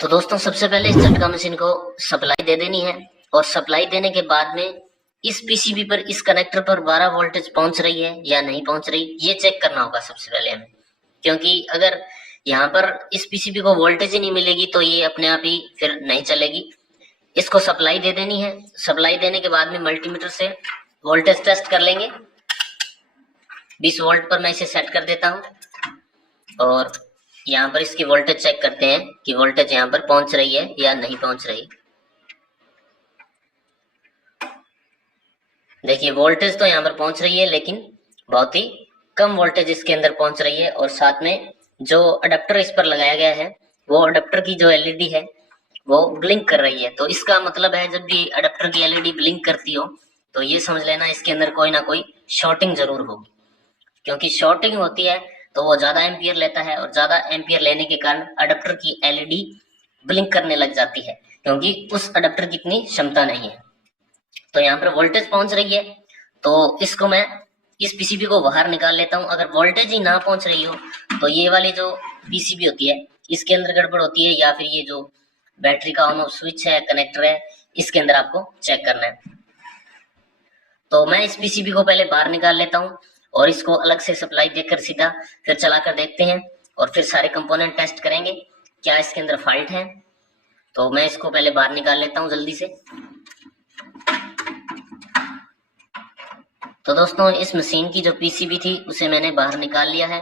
तो दोस्तों सबसे पहले इस झटका मशीन को सप्लाई दे देनी है और सप्लाई देने के बाद में इस पीसीबी पर इस कनेक्टर पर 12 वोल्टेज पहुंच रही है या नहीं पहुंच रही, ये चेक करना होगा सबसे पहले हमें। क्योंकि अगर यहाँ पर इस पीसीबी को वोल्टेज ही नहीं मिलेगी तो ये अपने आप ही फिर नहीं चलेगी। इसको सप्लाई दे देनी है। सप्लाई देने के बाद में मल्टीमीटर से वोल्टेज टेस्ट कर लेंगे। 20 वोल्ट पर मैं इसे सेट कर देता हूँ और यहाँ पर इसकी वोल्टेज चेक करते हैं कि वोल्टेज यहाँ पर पहुंच रही है या नहीं पहुंच रही। देखिए वोल्टेज तो यहाँ पर पहुंच रही है लेकिन बहुत ही कम वोल्टेज इसके अंदर पहुंच रही है और साथ में जो अडेप्टर इस पर लगाया गया है वो अडेप्टर की जो एलईडी है वो ब्लिंक कर रही है। तो इसका मतलब है जब भी अडेप्टर की एलईडी ब्लिंक करती हो तो ये समझ लेना इसके अंदर कोई ना कोई शॉर्टिंग जरूर होगी। क्योंकि शॉर्टिंग होती है तो वो ज्यादा एम्पियर लेता है और ज्यादा एम्पियर लेने के कारण अडेप्टर की एलईडी ब्लिंक करने लग जाती है क्योंकि उस अडेप्टर की इतनी क्षमता नहीं है। तो यहाँ पर वोल्टेज पहुंच रही है तो इसको मैं इस पीसीबी को बाहर निकाल लेता हूँ। अगर वोल्टेज ही ना पहुंच रही हो तो ये वाली जो पीसीबी होती है इसके अंदर गड़बड़ होती है या फिर ये जो बैटरी का ऑन ऑफ स्विच है, कनेक्टर है, इसके अंदर आपको चेक करना है। तो मैं इस पीसीबी को पहले बाहर निकाल लेता हूँ और इसको अलग से सप्लाई देकर सीधा फिर चला कर देखते हैं और फिर सारे कंपोनेंट टेस्ट करेंगे क्या इसके अंदर फॉल्ट है। तो मैं इसको पहले बाहर निकाल लेता हूं जल्दी से। तो दोस्तों इस मशीन की जो पीसीबी थी उसे मैंने बाहर निकाल लिया है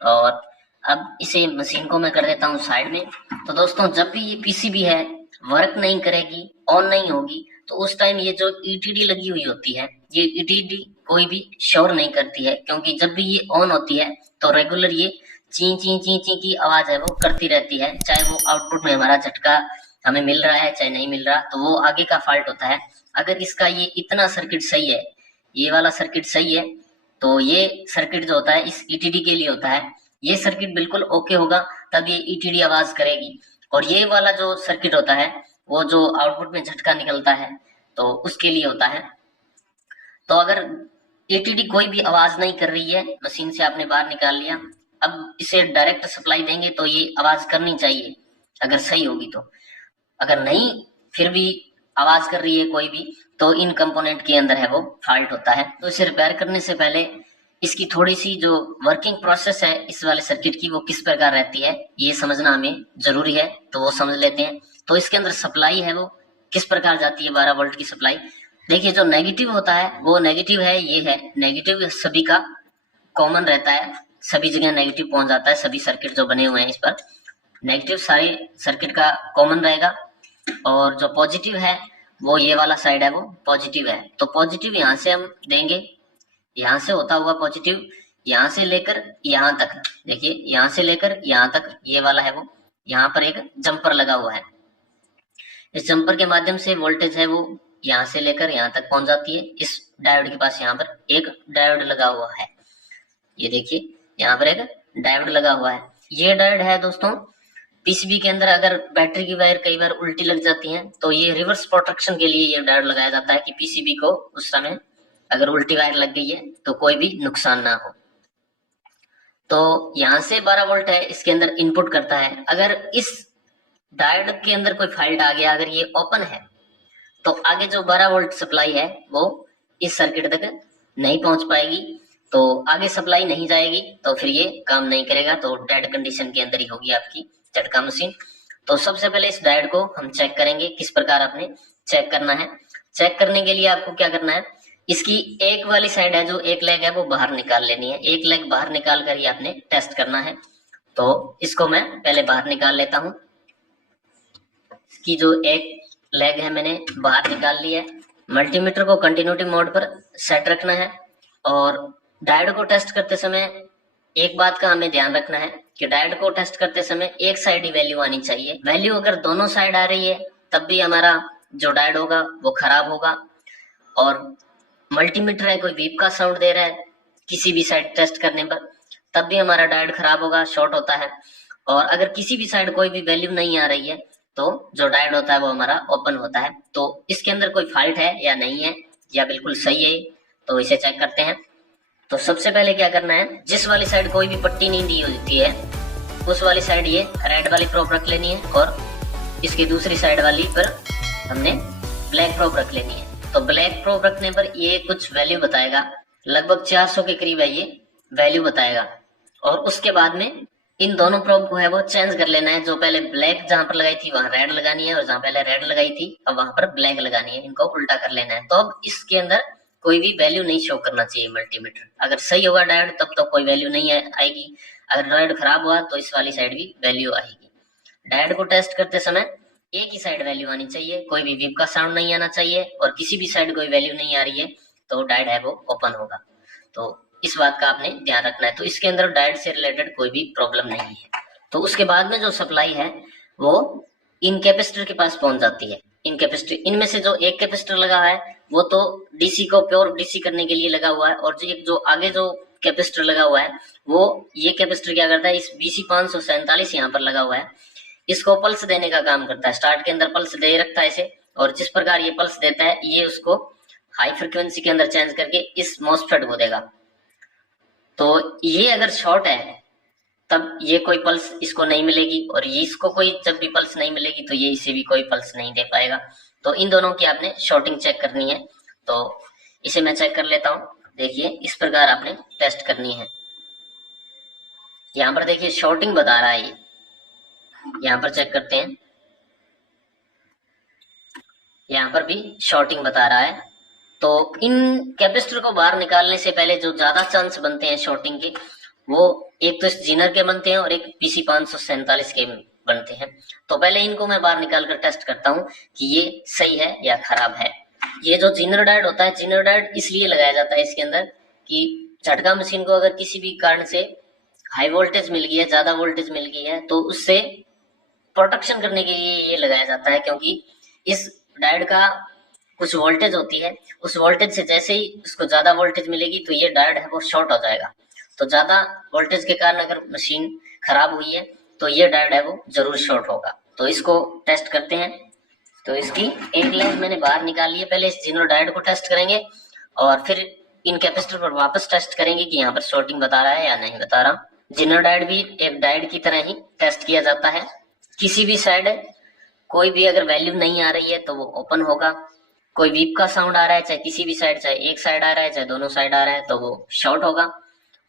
और अब इसे मशीन को मैं कर देता हूं साइड में। तो दोस्तों जब भी ये पीसीबी है वर्क नहीं करेगी, ऑन नहीं होगी, तो उस टाइम ये जो ईटीडी लगी हुई होती है ये ईटीडी कोई भी शोर नहीं करती है। क्योंकि जब भी ये ऑन होती है तो रेगुलर ये ची ची ची ची की आवाज है वो करती रहती है। चाहे वो आउटपुट में हमारा झटका हमें मिल रहा है चाहे नहीं मिल रहा, तो वो आगे का फॉल्ट होता है। अगर इसका ये इतना सर्किट सही है, ये वाला सर्किट सही है, तो ये सर्किट जो होता है इस ईटीडी के लिए होता है। ये सर्किट बिल्कुल ओके होगा तब ये ईटीडी आवाज करेगी। और ये वाला जो सर्किट होता है वो जो आउटपुट में झटका निकलता है तो उसके लिए होता है। तो अगर एटीडी कोई भी आवाज नहीं कर रही है, मशीन से आपने बाहर निकाल लिया, अब इसे डायरेक्ट सप्लाई देंगे तो ये आवाज करनी चाहिए अगर सही होगी तो। अगर नहीं फिर भी आवाज कर रही है कोई भी तो इन कंपोनेंट के अंदर है वो फॉल्ट होता है। तो इसे रिपेयर करने से पहले इसकी थोड़ी सी जो वर्किंग प्रोसेस है इस वाले सर्किट की वो किस प्रकार रहती है ये समझना हमें जरूरी है, तो वो समझ लेते हैं। तो इसके अंदर सप्लाई है वो किस प्रकार जाती है 12 वोल्ट की सप्लाई। देखिए जो नेगेटिव होता है वो नेगेटिव है, ये है नेगेटिव सभी का कॉमन रहता है, सभी जगह नेगेटिव पहुंच जाता है। सभी सर्किट जो बने हुए हैं इस पर नेगेटिव सारे सर्किट का कॉमन रहेगा। और जो पॉजिटिव है वो ये वाला साइड है वो पॉजिटिव है। तो पॉजिटिव यहाँ से हम देंगे, यहाँ से होता हुआ पॉजिटिव यहाँ से लेकर यहाँ तक, देखिए यहाँ से लेकर यहाँ तक ये वाला है वो, यहाँ पर एक जंपर लगा हुआ है। इस जंपर के माध्यम से वोल्टेज है वो यहाँ से लेकर यहाँ तक पहुंच जाती है। इस डायोड के पास यहाँ पर एक डायोड लगा हुआ है, ये देखिए यहाँ पर एक डायोड लगा हुआ है। ये डायोड है दोस्तों पीसीबी के अंदर। अगर बैटरी की वायर कई बार उल्टी लग जाती है तो ये रिवर्स प्रोटेक्शन के लिए ये डायोड लगाया जाता है कि पीसीबी को उस समय अगर उल्टी वायर लग गई है तो कोई भी नुकसान ना हो। तो यहाँ से 12 वोल्ट है इसके अंदर इनपुट करता है। अगर इस डायोड के अंदर कोई फॉल्ट आ गया, अगर ये ओपन है तो आगे जो 12 वोल्ट सप्लाई है वो इस सर्किट तक नहीं पहुंच पाएगी, तो आगे सप्लाई नहीं जाएगी, तो फिर ये काम नहीं करेगा, तो डेड कंडीशन के अंदर ही होगी आपकी झटका मशीन। तो सबसे पहले इस डायोड को हम चेक करेंगे किस प्रकार आपने चेक करना है। चेक करने के लिए आपको क्या करना है, इसकी एक वाली साइड है जो एक लेग है वो बाहर निकाल लेनी है। एक लेग बाहर निकाल कर ही आपने टेस्ट करना है। तो इसको मैं पहले बाहर निकाल लेता हूँ। इसकी जो एक लेग है मैंने बाहर निकाल ली है। मल्टीमीटर को कंटिन्यूटी मोड पर सेट रखना है और डायोड को टेस्ट करते समय एक बात का हमें ध्यान रखना है कि डायोड को टेस्ट करते समय एक साइड ही वैल्यू आनी चाहिए। वैल्यू अगर दोनों साइड आ रही है तब भी हमारा जो डायोड होगा वो खराब होगा। और मल्टीमीटर है कोई बीप का साउंड दे रहा है किसी भी साइड टेस्ट करने पर तब भी हमारा डायोड खराब होगा, शॉर्ट होता है। और अगर किसी भी साइड कोई भी वैल्यू नहीं आ रही है तो जो डायोड होता है वो हमारा ओपन होता है। तो इसके अंदर कोई फॉल्ट है या नहीं है या बिल्कुल सही है, तो इसे चेक करते हैं। तो सबसे पहले क्या करना है, जिस वाली साइड कोई भी पट्टी नहीं दी होती है उस वाली साइड ये रेड वाली प्रोब रख लेनी है और इसकी दूसरी साइड वाली पर हमने ब्लैक प्रोब रख लेनी है। तो ब्लैक प्रोब रखने पर ये कुछ वैल्यू बताएगा, लगभग 400 के करीब है ये वैल्यू बताएगा। और उसके बाद में इन दोनों प्रोब को है वो चेंज कर लेना है। जो पहले ब्लैक जहां पर लगाई थी वहां रेड लगानी है, और जहां पहले रेड लगाई थी अब वहां पर ब्लैक लगानी है। इनको उल्टा कर लेना है। तो अब इसके अंदर कोई भी वैल्यू नहीं शो करना चाहिए मल्टीमीटर। अगर सही होगा डायोड तब तो कोई वैल्यू नहीं आएगी, अगर डायोड खराब हुआ तो इस वाली साइड भी वैल्यू आएगी। डायोड को टेस्ट करते समय एक ही साइड वैल्यू आनी चाहिए, कोई भी बीप का साउंड नहीं आना चाहिए, और किसी भी साइड कोई वैल्यू नहीं आ रही है तो डायोड है वो ओपन होगा। तो इस बात का आपने ध्यान रखना है। तो इसके अंदर डायोड से रिलेटेड कोई भी प्रॉब्लम नहीं है। तो उसके बाद में जो सप्लाई है वो इन कैपेसिटर के पास पहुंच जाती है। इन कैपेसिटर, इनमें से जो एक कैपेसिटर लगा है वो तो डीसी को प्योर डीसी करने के लिए लगा हुआ है, और जो आगे जो कैपेसिटर लगा हुआ है वो ये कैपेसिटर क्या करता है, इस BC 547 यहाँ पर लगा हुआ है, इसको पल्स देने का काम करता है। स्टार्ट के अंदर पल्स दे रखता है इसे, और जिस प्रकार ये पल्स देता है ये उसको हाई फ्रिक्वेंसी के अंदर चेंज करके इस मॉसफेट को देगा। तो ये अगर शॉर्ट है तब ये कोई पल्स इसको नहीं मिलेगी, और ये इसको कोई जब भी पल्स नहीं मिलेगी तो ये इसे भी कोई पल्स नहीं दे पाएगा। तो इन दोनों की आपने शॉर्टिंग चेक करनी है। तो इसे मैं चेक कर लेता हूं। देखिए इस प्रकार आपने टेस्ट करनी है। यहाँ पर देखिए शॉर्टिंग बता रहा है, ये यहाँ पर चेक करते हैं, यहाँ पर भी शॉर्टिंग बता रहा है। तो इन कैपेसिटर को बाहर निकालने से पहले जो ज्यादा चांस बनते हैं शॉर्टिंग के, वो एक तो इस जीनर के बनते हैं और एक PC 547 के बनते हैं। तो पहले इनको मैं बाहर निकाल कर टेस्ट करता हूँ कि ये सही है या खराब है। ये जो जीनर डायोड होता है, जीनर डायोड इसलिए लगाया जाता है इसके अंदर कि झटका मशीन को अगर किसी भी कारण से हाई वोल्टेज मिल गई है, ज्यादा वोल्टेज मिल गई है, तो उससे प्रोटेक्शन करने के लिए ये लगाया जाता है। क्योंकि इस डायोड का कुछ वोल्टेज होती है, उस वोल्टेज से जैसे ही उसको ज्यादा वोल्टेज मिलेगी तो ये डायोड है वो शॉर्ट हो जाएगा। तो ज्यादा वोल्टेज के कारण अगर मशीन खराब हुई है तो ये डायोड है वो जरूर शॉर्ट होगा। तो इसको टेस्ट करते हैं। तो इसकी एक लाइन मैंने बाहर निकाल ली है। पहले इस जीरो डायोड को टेस्ट करेंगे और फिर इन कैपेसिटर पर वापस टेस्ट करेंगे कि यहाँ पर शॉर्टिंग बता रहा है या नहीं बता रहा। जीरो डायोड भी एक डायोड की तरह ही टेस्ट किया जाता है। किसी भी साइड कोई भी अगर वैल्यू नहीं आ रही है तो वो ओपन होगा। कोई बीप का साउंड आ रहा है, चाहे किसी भी साइड, चाहे एक साइड आ रहा है चाहे दोनों साइड आ रहा है, तो वो शॉर्ट होगा।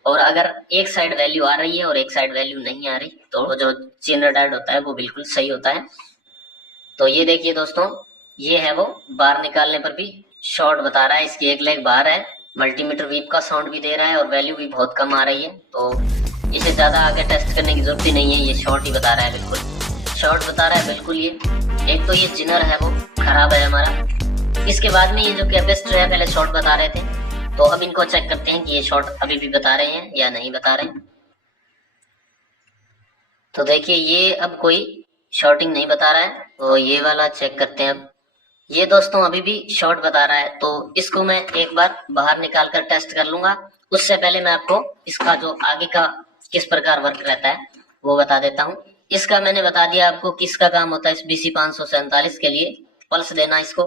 और अगर एक साइड वैल्यू आ रही है और एक साइड वैल्यू नहीं आ रही तो जो जीरो डायोड होता है वो बिल्कुल सही होता है। तो ये देखिए दोस्तों, ये है वो बाहर निकालने पर भी शॉर्ट बता रहा है। इसकी एक लेग बाहर है, मल्टीमीटर बीप का साउंड भी दे रहा है और वैल्यू भी बहुत कम आ रही है। तो इसे ज्यादा आगे टेस्ट करने की जरूरत ही नहीं है, ये शॉर्ट ही बता रहा है, बिल्कुल शॉर्ट बता रहा है बिल्कुल। ये एक तो ये जिनर है वो खराब है हमारा। इसके बाद में ये जो कैपेसिटर है पहले शॉर्ट बता रहे थे, तो अब इनको चेक करते हैं कि ये शॉर्ट अभी भी बता रहे हैं या नहीं बता रहे। तो देखिए ये अब कोई शॉर्टिंग नहीं बता रहा है, तो ये वाला चेक करते हैं। अब ये दोस्तों अभी भी शॉर्ट बता रहा है, तो इसको मैं एक बार बाहर निकाल कर टेस्ट कर लूंगा। उससे पहले मैं आपको इसका जो आगे का किस प्रकार वर्क रहता है वो बता देता हूँ। इसका मैंने बता दिया आपको किसका काम होता है। इस BC 547 के लिए पल्स देना इसको,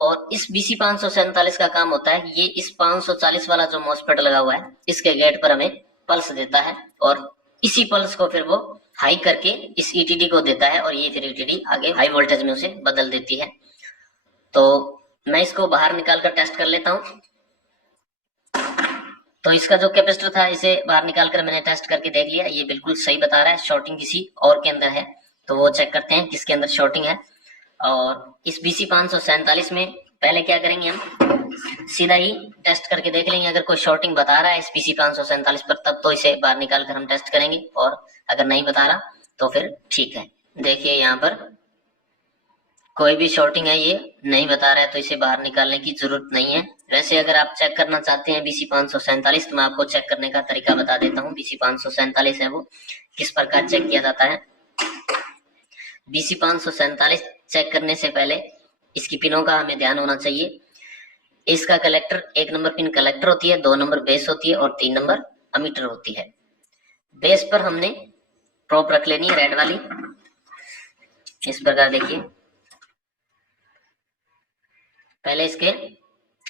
और इस BC 547 का काम होता है कि ये इस 540 वाला जो मॉसफेट लगा हुआ है इसके गेट पर हमें पल्स देता है, और इसी पल्स को फिर वो हाई करके इस ETD को देता है, और ये फिर ETD आगे हाई वोल्टेज में उसे बदल देती है। तो मैं इसको बाहर निकाल कर टेस्ट कर लेता हूँ। तो इसका जो कैपेसिटर था इसे बाहर निकाल कर मैंने टेस्ट करके देख लिया, ये बिल्कुल सही बता रहा है। शॉर्टिंग किसी और के अंदर है, तो वो चेक करते हैं किसके अंदर शॉर्टिंग है। और इस BC 547 में पहले क्या करेंगे, हम सीधा ही टेस्ट करके देख लेंगे। अगर कोई शॉर्टिंग बता रहा है इस BC 547 पर तब तो इसे बाहर निकाल कर हम टेस्ट करेंगे, और अगर नहीं बता रहा तो फिर ठीक है। देखिए यहाँ पर कोई भी शॉर्टिंग है ये नहीं बता रहा है, तो इसे बाहर निकालने की जरूरत नहीं है। वैसे अगर आप चेक करना चाहते हैं BC 547 तो मैं आपको चेक करने का तरीका बता देता हूँ। BC 547 है वो किस प्रकार चेक किया जाता है। BC 547 चेक करने से पहले इसकी पिनों का हमें ध्यान होना चाहिए। इसका कलेक्टर 1 नंबर पिन कलेक्टर होती है, 2 नंबर बेस होती है और 3 नंबर अमीटर होती है। बेस पर हमने प्रोब रख लेनी है रेड वाली, इस प्रकार देखिए। पहले इसके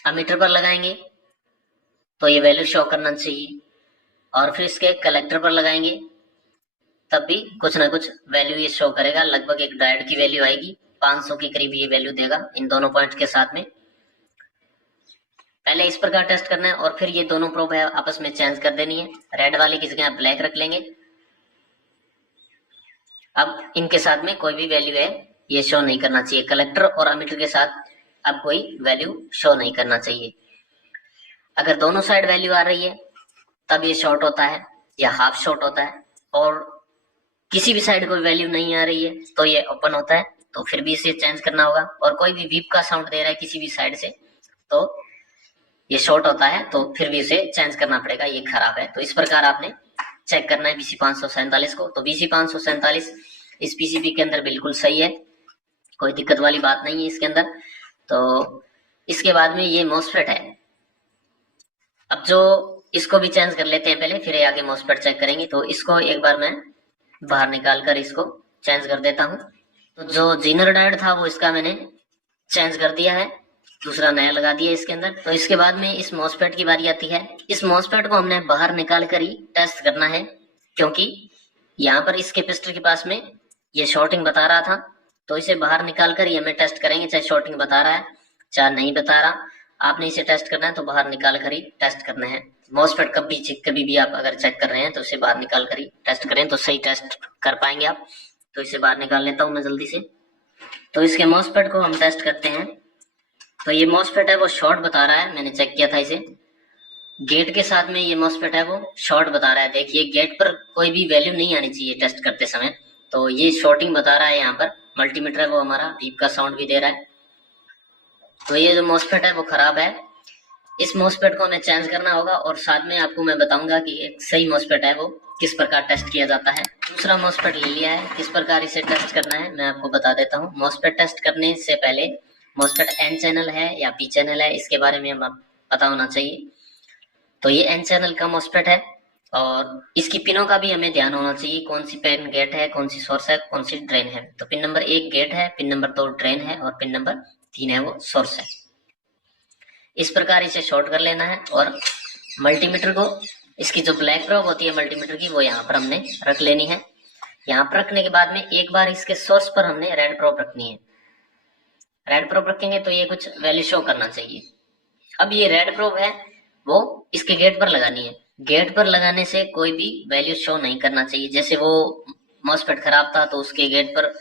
अमीटर पर लगाएंगे तो ये वैल्यू शो करना चाहिए, और फिर इसके कलेक्टर पर लगाएंगे तब भी कुछ ना कुछ वैल्यू ये शो करेगा। लगभग एक डायोड की वैल्यू आएगी 500 के करीब, ये वैल्यू देगा इन दोनों पॉइंट के साथ में। पहले इस प्रकार टेस्ट करना है और फिर ये दोनों प्रोब है आपस में चेंज कर देनी है। रेड वाले की जगह ब्लैक रख लेंगे। अब इनके साथ में कोई भी वैल्यू है ये शो नहीं करना चाहिए। कलेक्टर और अमीटर के साथ अब कोई वैल्यू शो नहीं करना चाहिए। अगर दोनों साइड वैल्यू आ रही है तब ये शॉर्ट होता है या हाफ शॉर्ट होता है, और किसी भी साइड कोई वैल्यू नहीं आ रही है तो ये ओपन होता है, तो फिर भी इसे चेंज करना होगा। और कोई भी वीप का साउंड दे रहा है किसी भी साइड से तो ये शॉर्ट होता है, तो फिर भी इसे चेंज करना पड़ेगा, ये खराब है। तो इस प्रकार आपने चेक करना है BC 547 को। तो BC 547 इस पीसीबी के अंदर बिल्कुल सही है, कोई दिक्कत वाली बात नहीं है इसके अंदर। तो इसके बाद में ये मॉसफेट है। अब जो इसको भी चेंज कर लेते हैं पहले, फिर आगे मॉसफेट चेक करेंगे। तो इसको एक बार मैं बाहर निकाल कर इसको चेंज कर देता हूँ। तो जो जीनर डायोड था वो इसका मैंने चेंज कर दिया है, दूसरा नया लगा दिया इसके अंदर। तो इसके बाद में इस मॉसफेट की बारी आती है। इस मॉसफेट को हमने बाहर निकाल कर ही टेस्ट करना है, क्योंकि यहाँ पर इस कैपेसिटर के पास में ये शॉर्टिंग बता रहा था, तो इसे बाहर निकाल कर ही हमें टेस्ट करेंगे, चाहे शॉर्टिंग बता रहा है चाहे नहीं बता रहा। आपने इसे टेस्ट करना है तो बाहर निकाल कर ही टेस्ट करना है। मॉसफेट कभी भी आप अगर चेक कर रहे हैं तो इसे बाहर निकाल कर ही टेस्ट करें, तो सही टेस्ट कर पाएंगे आप। तो इसे बाहर निकाल लेता हूं मैं जल्दी से। तो इसके मॉसफेट को हम टेस्ट करते हैं। तो ये मॉसफेट है वो शॉर्ट बता रहा है, मैंने चेक किया था इसे। गेट के साथ में ये मॉसफेट है वो शॉर्ट बता रहा है। देखिए गेट पर कोई भी वैल्यू नहीं आनी चाहिए टेस्ट करते समय, तो ये शॉर्टिंग बता रहा है। यहाँ पर मल्टीमीटर है वो हमारा बीप का साउंड भी दे रहा है। तो ये जो मॉसफेट है वो खराब है, इस मॉसफेट को हमें चेंज करना होगा। और साथ में आपको मैं बताऊंगा कि एक सही मॉसफेट है वो किस प्रकार टेस्ट किया जाता है। दूसरा मॉसफेट ले लिया है, किस प्रकार इसे टेस्ट करना है मैं आपको बता देता हूँ। मॉसफेट टेस्ट करने से पहले मॉसफेट N चैनल है या P चैनल है, इसके बारे में हमें पता होना चाहिए। तो ये N चैनल का मॉसफेट है और इसकी पिनों का भी हमें ध्यान होना चाहिए, कौन सी पिन गेट है, कौन सी सोर्स है, कौन सी ड्रेन है। तो पिन नंबर 1 गेट है, पिन नंबर 2 ड्रेन है और पिन नंबर 3 है वो सोर्स है। इस प्रकार इसे शॉर्ट कर लेना है। और मल्टीमीटर को, इसकी जो ब्लैक प्रोब होती है मल्टीमीटर की, वो यहाँ पर हमने रख लेनी है। यहाँ पर रखने के बाद में एक बार इसके सोर्स पर हमने रेड प्रोब रखनी है। रेड प्रोब रखेंगे तो ये कुछ वैल्यू शो करना चाहिए। अब ये रेड प्रोब है वो इसके गेट पर लगानी है। गेट पर लगाने से कोई भी वैल्यू शो नहीं करना चाहिए। जैसे वो मॉसफेट खराब था तो उसके गेट पर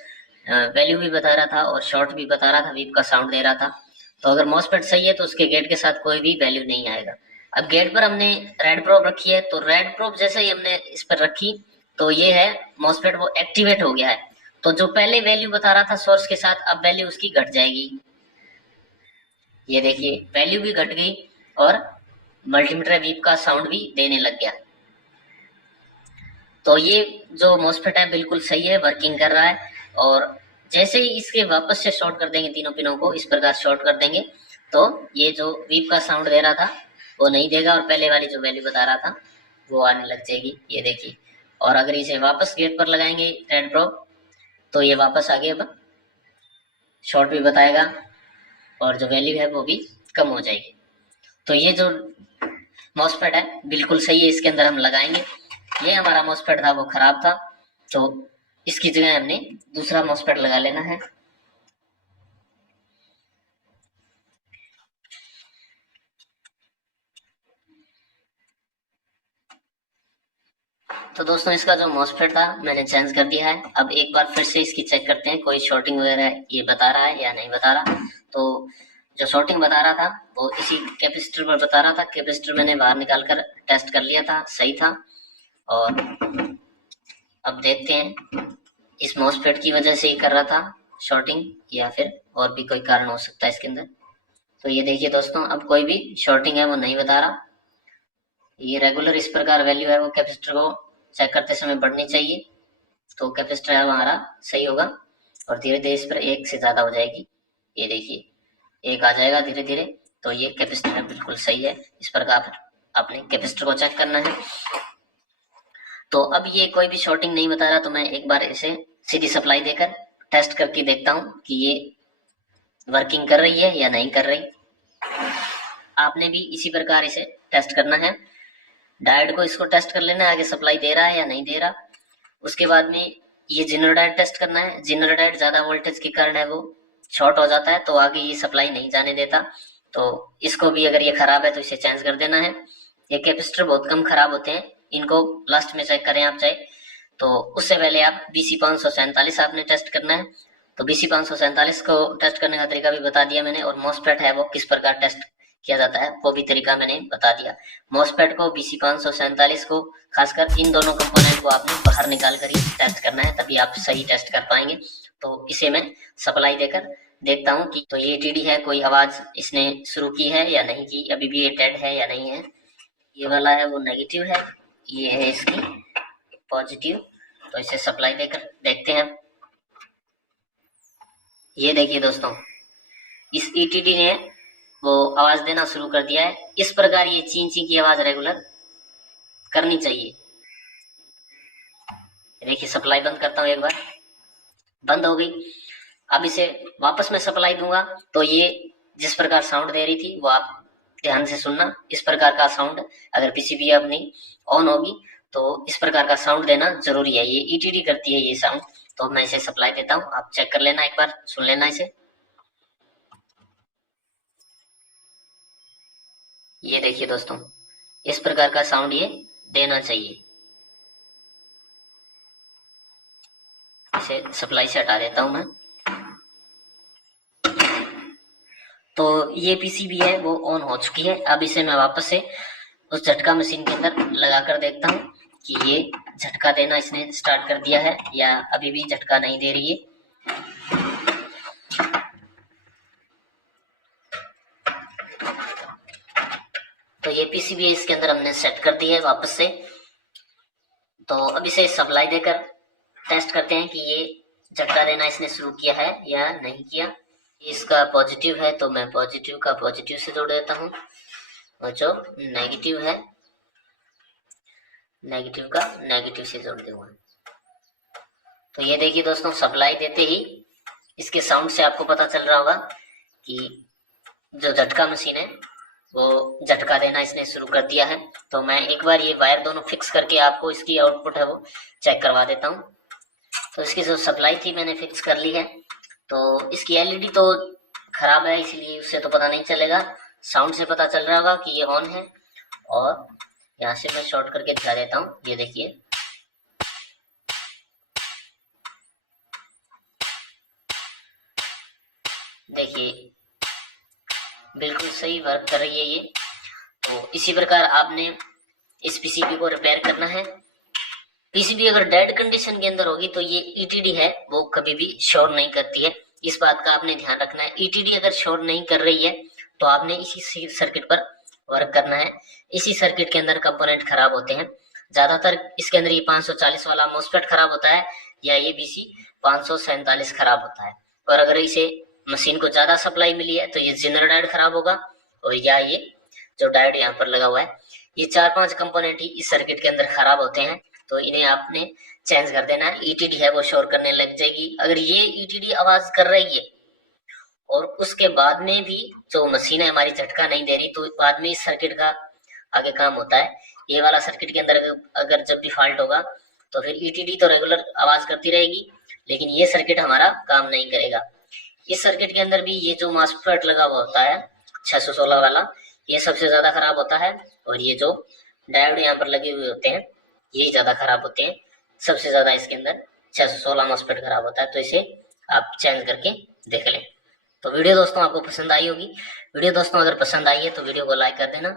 वैल्यू भी बता रहा था और शॉर्ट भी बता रहा था, वीप का साउंड दे रहा था। तो अगर मॉसफेट सही है तो उसके गेट के साथ कोई भी वैल्यू नहीं आएगा। अब गेट पर हमने रेड प्रोब रखी है, तो रेड प्रोब जैसे ही हमने इस पर रखी तो ये है मॉसफेट वो एक्टिवेट हो गया है। तो जो पहले वैल्यू बता रहा था सोर्स के साथ, अब वैल्यू उसकी घट जाएगी। ये देखिए वैल्यू भी घट गई और मल्टीमीटर वीप का साउंड भी देने लग गया। तो ये जो मॉसफेट है बिल्कुल सही है, वर्किंग कर रहा है। और जैसे ही इसके वापस से शॉर्ट कर देंगे, तीनों पिनों को इस प्रकार शॉर्ट कर देंगे, तो ये जो वीप का साउंड दे रहा था वो नहीं देगा और पहले वाली जो वैल्यू बता रहा था वो आने लग जाएगी। ये देखिए। और अगर इसे वापस गेट पर लगाएंगे रेड प्रोब तो ये वापस आगे अब शॉर्ट भी बताएगा और जो वैल्यू है वो भी कम हो जाएगी। तो ये जो मॉसफेट है बिल्कुल सही है, इसके अंदर हम लगाएंगे। ये हमारा मॉसफेट था वो खराब था, तो इसकी जगह हमने दूसरा मॉसफेट लगा लेना है। तो दोस्तों इसका जो मॉसफेट था मैंने चेंज कर दिया है। अब एक बार फिर से इसकी चेक करते हैं कोई शॉर्टिंग वगैरह ये बता रहा है या नहीं बता रहा। तो जो शॉर्टिंग बता रहा था वो इसी कैपेसिटर पर बता रहा था। कैपेसिटर मैंने बाहर निकाल कर टेस्ट कर लिया था, सही था। और अब देखते हैं इस मॉसफेट की वजह से ही कर रहा था शॉर्टिंग या फिर और भी कोई कारण हो सकता है इसके अंदर। तो ये देखिए दोस्तों, अब कोई भी शॉर्टिंग है वो नहीं बता रहा। ये रेगुलर इस प्रकार वैल्यू है वो कैपेसिटर को चेक करते समय बढ़नी चाहिए, तो कैपेसिटर है हमारा सही होगा। और धीरे धीरे इस पर एक से ज्यादा हो जाएगी। ये देखिए एक आ जाएगा धीरे धीरे, तो ये कैपेसिटर बिल्कुल सही है। इस प्रकार आपने कैपेसिटर को चेक करना है। तो अब ये कोई भी शॉर्टिंग नहीं बता रहा, तो मैं एक बार इसे सीधी सप्लाई देकर टेस्ट करके देखता हूँ कि ये वर्किंग कर रही है या नहीं कर रही। आपने भी इसी प्रकार इसे टेस्ट करना है। डायोड को इसको टेस्ट कर लेना है आगे सप्लाई दे रहा है या नहीं दे रहा। उसके बाद में ये जनरल डायोड टेस्ट करना है। जनरल डायोड ज्यादा वोल्टेज के कारण है वो शॉर्ट हो जाता है, तो आगे ये सप्लाई नहीं जाने देता। तो इसको भी अगर ये खराब है तो इसे चेंज कर देना है। ये कैपेसिटर बहुत कम खराब होते हैं, इनको लास्ट में चेक करें आप चाहे। तो उससे पहले आप BC547 आपने टेस्ट करना है। तो BC547 को टेस्ट करने का तरीका भी बता दिया मैंने, और मॉसफेट है वो किस प्रकार टेस्ट किया जाता है वो भी तरीका मैंने बता दिया। मॉसफेट को, BC547 को, खासकर इन दोनों कंपोनेंट को आपने बाहर निकाल कर ही टेस्ट करना है, तभी आप सही टेस्ट कर पाएंगे। तो इसे मैं सप्लाई देकर देखता हूँ कि तो ये TD है, कोई आवाज इसने शुरू की है या नहीं की, अभी भी ये डेड है या नहीं है। ये वाला है वो नेगेटिव है, ये है इसकी पॉजिटिव। तो इसे सप्लाई देकर देखते हैं। ये देखिए दोस्तों, इस ETD ने वो आवाज देना शुरू कर दिया है। इस प्रकार ये चीं चीं की आवाज रेगुलर करनी चाहिए। देखिए सप्लाई बंद करता हूं, एक बार बंद हो गई। अब इसे वापस मैं सप्लाई दूंगा तो ये जिस प्रकार साउंड दे रही थी वो आप ध्यान से सुनना। इस प्रकार का साउंड अगर PCB अपनी ऑन होगी तो इस प्रकार का साउंड देना जरूरी है। ये ETD करती है ये साउंड। तो मैं इसे सप्लाई देता हूं, आप चेक कर लेना, एक बार सुन लेना इसे। ये देखिए दोस्तों, इस प्रकार का साउंड ये देना चाहिए। इसे सप्लाई से हटा देता हूं मैं। तो ये PCB है वो ऑन हो चुकी है। अब इसे मैं वापस से उस झटका मशीन के अंदर लगा कर देखता हूँ कि ये झटका देना इसने स्टार्ट कर दिया है या अभी भी झटका नहीं दे रही है। तो ये PCB इसके अंदर हमने सेट कर दी है वापस से। तो अब इसे सप्लाई देकर टेस्ट करते हैं कि ये झटका देना इसने शुरू किया है या नहीं किया। इसका पॉजिटिव है तो मैं पॉजिटिव का पॉजिटिव से जोड़ देता हूँ, और जो नेगेटिव है नेगेटिव का नेगेटिव से जोड़ दूंगा। तो ये देखिए दोस्तों, सप्लाई देते ही इसके साउंड से आपको पता चल रहा होगा कि जो झटका मशीन है वो झटका देना इसने शुरू कर दिया है। तो मैं एक बार ये वायर दोनों फिक्स करके आपको इसकी आउटपुट है वो चेक करवा देता हूँ। तो इसकी जो सप्लाई थी मैंने फिक्स कर ली है। तो इसकी LED तो खराब है, इसलिए उससे तो पता नहीं चलेगा, साउंड से पता चल रहा होगा कि ये ऑन है। और यहाँ से मैं शॉर्ट करके दिखा देता हूँ, ये देखिए। देखिए बिल्कुल सही वर्क कर रही है ये। तो इसी प्रकार आपने इस PCB को रिपेयर करना है। PCB अगर डेड कंडीशन के अंदर होगी तो ये ETD है वो कभी भी शोर नहीं करती है, इस बात का आपने ध्यान रखना है। ETD अगर शोर नहीं कर रही है तो आपने इसी सर्किट पर वर्क करना है। इसी सर्किट के अंदर कंपोनेंट खराब होते हैं ज्यादातर। इसके अंदर ये 540 वाला MOSFET खराब होता है या ये BC547 खराब होता है। और अगर इसे मशीन को ज्यादा सप्लाई मिली है तो ये जनरल डायोड खराब होगा, और या ये जो डायोड यहाँ पर लगा हुआ है, ये 4-5 कंपोनेंट ही इस सर्किट के अंदर खराब होते हैं। तो इन्हें आपने चेंज कर देना है। ETD है वो शोर करने लग जाएगी। अगर ये ETD आवाज कर रही है और उसके बाद में भी जो मशीन है हमारी झटका नहीं दे रही, तो बाद में इस सर्किट का आगे काम होता है। ये वाला सर्किट के अंदर अगर जब भी फॉल्ट होगा तो फिर ETD तो रेगुलर आवाज करती रहेगी, लेकिन ये सर्किट हमारा काम नहीं करेगा। इस सर्किट के अंदर भी ये जो MOSFET लगा हुआ होता है 616 वाला, ये सबसे ज्यादा खराब होता है। और ये जो डायोड यहाँ पर लगे हुए होते हैं यही ज्यादा खराब होते हैं। सबसे ज्यादा इसके अंदर 616 MOSFET खराब होता है। तो इसे आप चेंज करके देख लें। तो वीडियो दोस्तों आपको पसंद आई होगी। वीडियो दोस्तों अगर पसंद आई है तो वीडियो को लाइक कर देना।